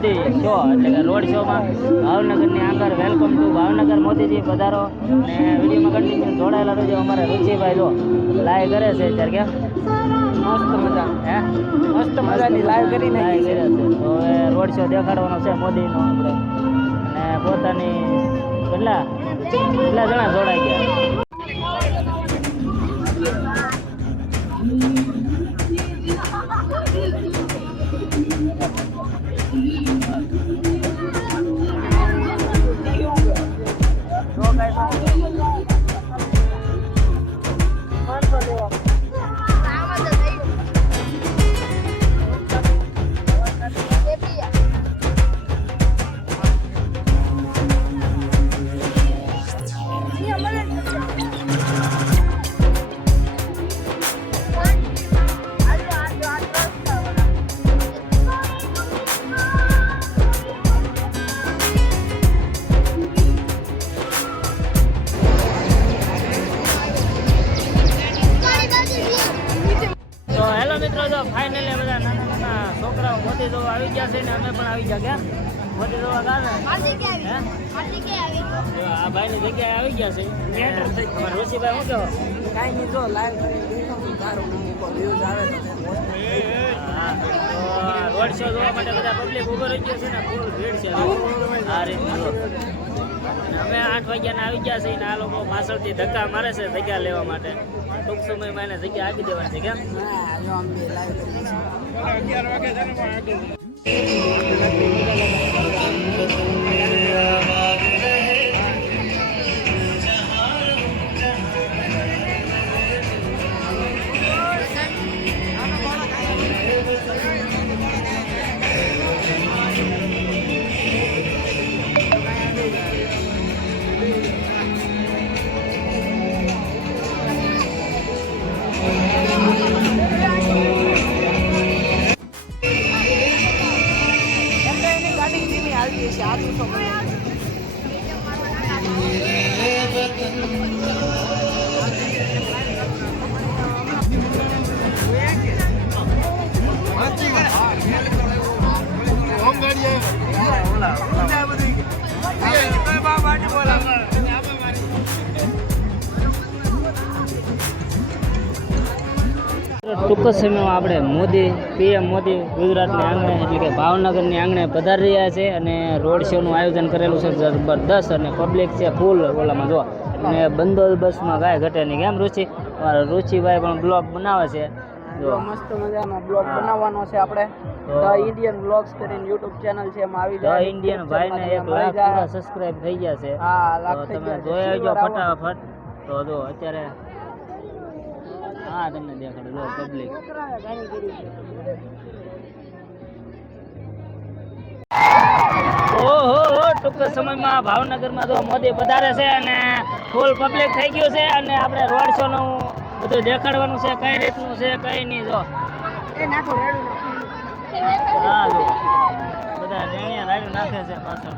Modi show એટલે કે road શોમાં ભાવનગરની આગળ વેલકમ ટુ ભાવનગર મોદીજી પધારો અને વિડીયોમાં કન્ટિન્યુ જોડાયેલા રહેજો. અમારે રુચિભાઈ જો લાઈવ કરે છે અત્યારે કેમ મસ્ત મજા મસ્ત મજાની લાઈવ કરી નાખી છે. તો હવે રોડ શો દેખાડવાનો છે મોદીનો આપણે અને પોતાની કેટલા જણા જોડાઈ ગયા. મિત્રો જો ફાઇનલી બધા નાના છોકરાઓ મોદી જોવા આવી ગયા છે ને અમે પણ આવી ગયા ક્યાં મોદી જોવા ગાને આ ભાઈ ની જગ્યાએ આવી ગયા છે. અમારે ઋષિભાઈ શું કહો કાંઈ નહીં જો લાઈવ રોડ શો જોવા માટે બધા પબ્લિક ઉભો રહી ગયો છે ને ફૂલ ભીડ છે આ રીતનું. અમે 8 વાગ્યાના આવી ગયા છે ને આ લોકો પાછળથી ધક્કા મારે છે જગ્યા લેવા માટે. ટૂંક સમયમાં એને જગ્યા આપી દેવાની છે કેમ 11 વાગે ટૂંક જ સમયમાં આપણે મોદી પીએમ મોદી ગુજરાતની આંગણે એટલે કે ભાવનગરની આંગણે પધારી રહ્યા છે અને રોડ શોનું આયોજન કરેલું છે જબરદસ્ત અને પબ્લિક છે ફૂલ ઓલામાં જો અને બંદોબસ્તમાં કાંઈ ઘટે નહીં કેમ રુચિ અમારા રુચિભાઈ પણ બ્લોગ બનાવે છે. જો મસ્ત મજાનો બ્લોગ બનાવવાનો છે આપણે ધ ઇન્ડિયન બ્લોગ્સ કરીને YouTube ચેનલ છે એમાં આવી જાય. ધ ઇન્ડિયન ભાઈને 1 લાખ પૂરા સબસ્ક્રાઇબ થઈ ગયા છે. હા લાખ થઈ ગયા. તમે જોઈ આવજો ફટાફટ. તો જો અત્યારે હા તમને દેખાડો જો પબ્લિક ઓહો ટૂંક સમયમાં ભાવનગરમાં તો મોદી પધારે છે અને ફૂલ પબ્લિક થઈ ગયું છે અને આપણે રોડ શો નું બધું દેખાડવાનું છે કઈ રીતનું છે કઈ નહીં. જો હા જો બધા રેણિયા રાડ્યું નાખે છે પાછળ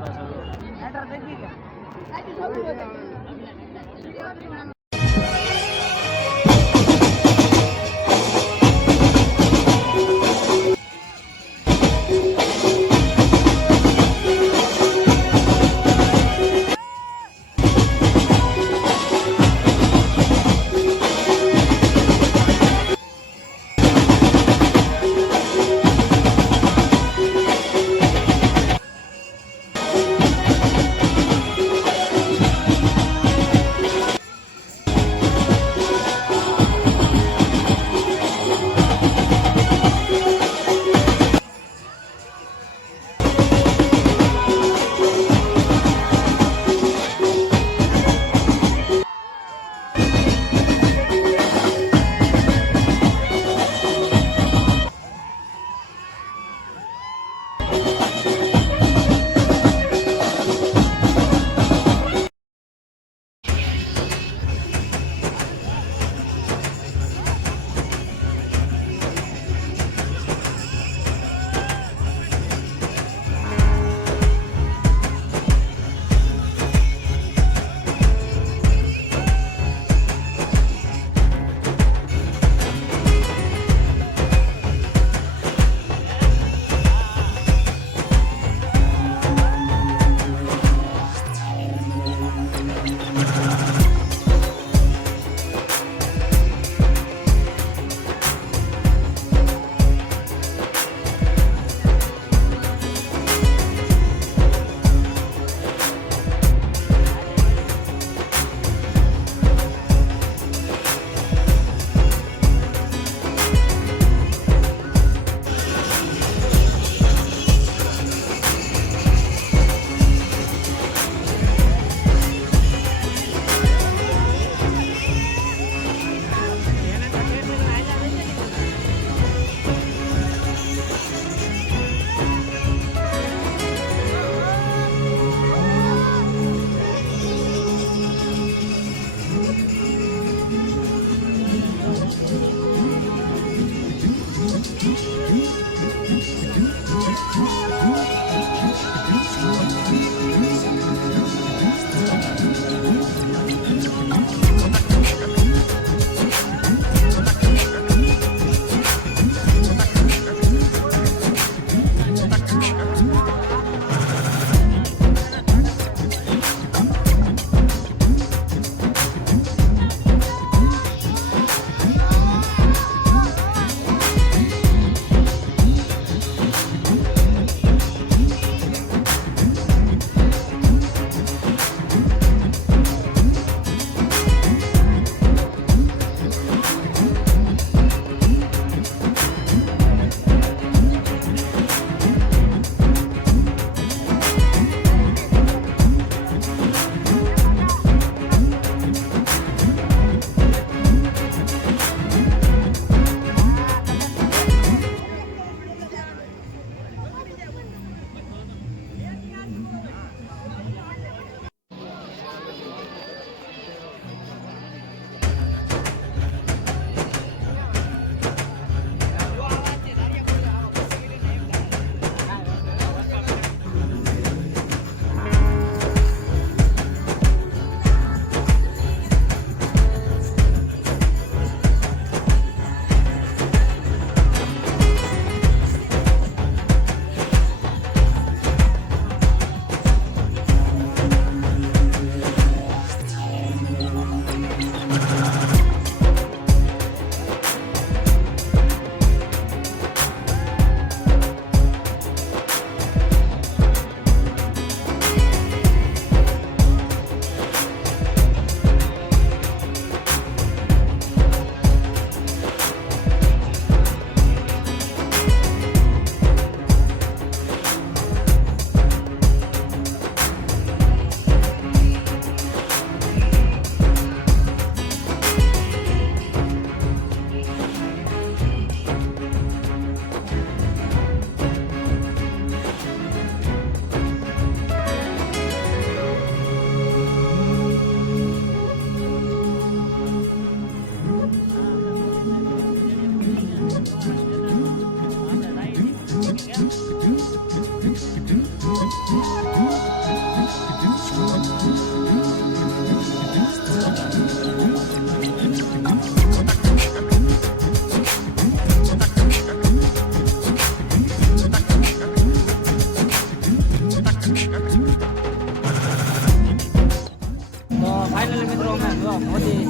ફાઇનલી મિત્રો અમે જો મોદી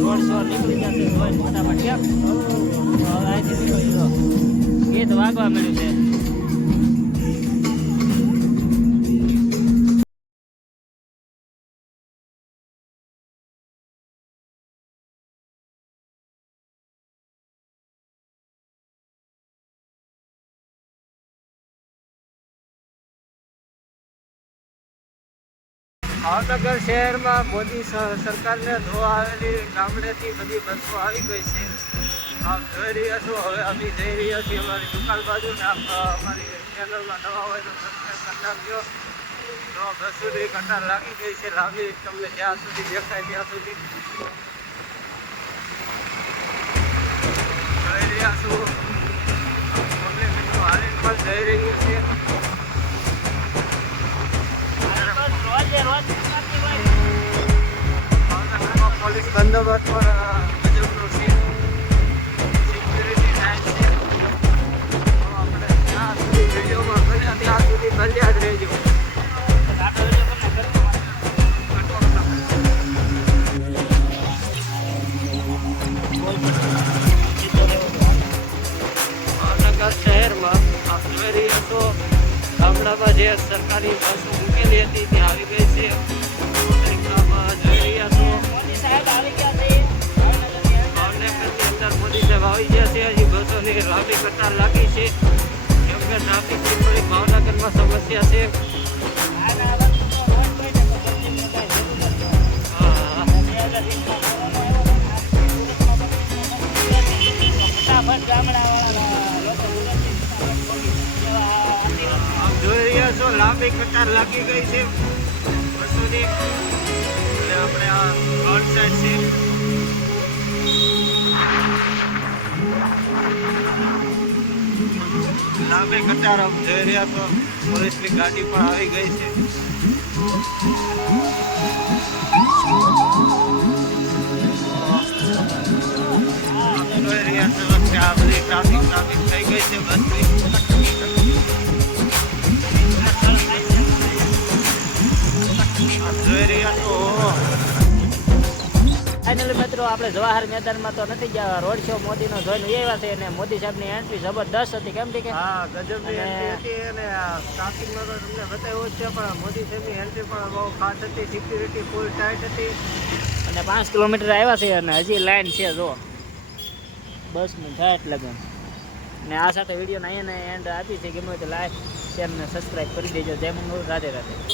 રોડ શો નીકળી જશે જોઈને ફટાફટ કેમ અહીંથી નીકળી જો ગીત વાગવા મળ્યું છે. ભાવનગર શહેરમાં મોદી સરકારને ધોવા આવેલી ગામડેથી બધી બસો આવી ગઈ છે. આપ જોઈ રહ્યા છો. હવે અમે જઈ રહ્યા છીએ અમારી દુકાન બાજુ ને અમારી ચેનલમાં નવા હોય તો સબસ્ક્રાઈબ કરી નાખજો. તો બસોની કતાર લાગી ગઈ છે લાંબી, તમને જ્યાં સુધી દેખાય ત્યાં સુધી જોઈ રહ્યા છો. અમને મિત્રો હાલીને પણ જઈ રહ્યું છે. પોલીસ બંદોબસ્ત પણ ગજબનો છે. સિક્યુરિટી ટાઈમ છે. તો આપણે ત્યાં સુધી વિડીયોમાં બન્યા ત્યાં સુધી બન્યા જ રહેજો. ભાવનગર શહેરમાં આપ જોઈ રહ્યા છો ગામડામાં જે સરકારી બસો મૂકેલી હતી ત્યાં આવી ગઈ છે. જોઈ રહ્યા છો મોદી સાહેબ આવી ગયા છે. ભાવનગરની અંદર મોદી સાહેબ આવી ગયા છે. હજી બસોની લાંબી કતાર લાગી છે કેમ કે ટ્રાફિકની થોડી ભાવનગરમાં સમસ્યા છે. આપ જોઈ રહ્યા છો લાંબી કતાર લાગી ગઈ છે બસોની. એટલે આપણે આ રોડ સાઈડ છે. લાંબી કતાર આપ જોઈ રહ્યા છો. પોલીસની ગાડી પણ આવી ગઈ છે. જોઈ રહ્યા છો કે આ બધી ટ્રાફિક થઈ ગઈ છે બસની. જોઈ રહ્યા છો ફાઇનલી મિત્રો આપણે જવાહર મેદાનમાં તો નથી ગયા. રોડ શો મોદીનો જોઈને એવા છે અને મોદી સાહેબની એન્ટ્રી જબરદસ્ત હતી. કેમ કે હા ગજબની એન્ટ્રી હતી અને ટ્રાફિકમાં તો તમને બતાવ્યું જ છે પણ મોદી સાહેબની એન્ટ્રી પણ બહુ ખાસ હતી. સિક્યુરિટી ફૂલ ટાઈટ હતી. અને 5 કિલોમીટર આવ્યા છે અને હજી લાઈન છે જો બસની થાય લગન. અને આ સાથે વિડીયોને અહીંયા એન્ડ આપી છે. ગમે તો લાઈક શેર અને સબસ્ક્રાઈબ કરી દેજો. જય મંગળ. રાધે રાધે.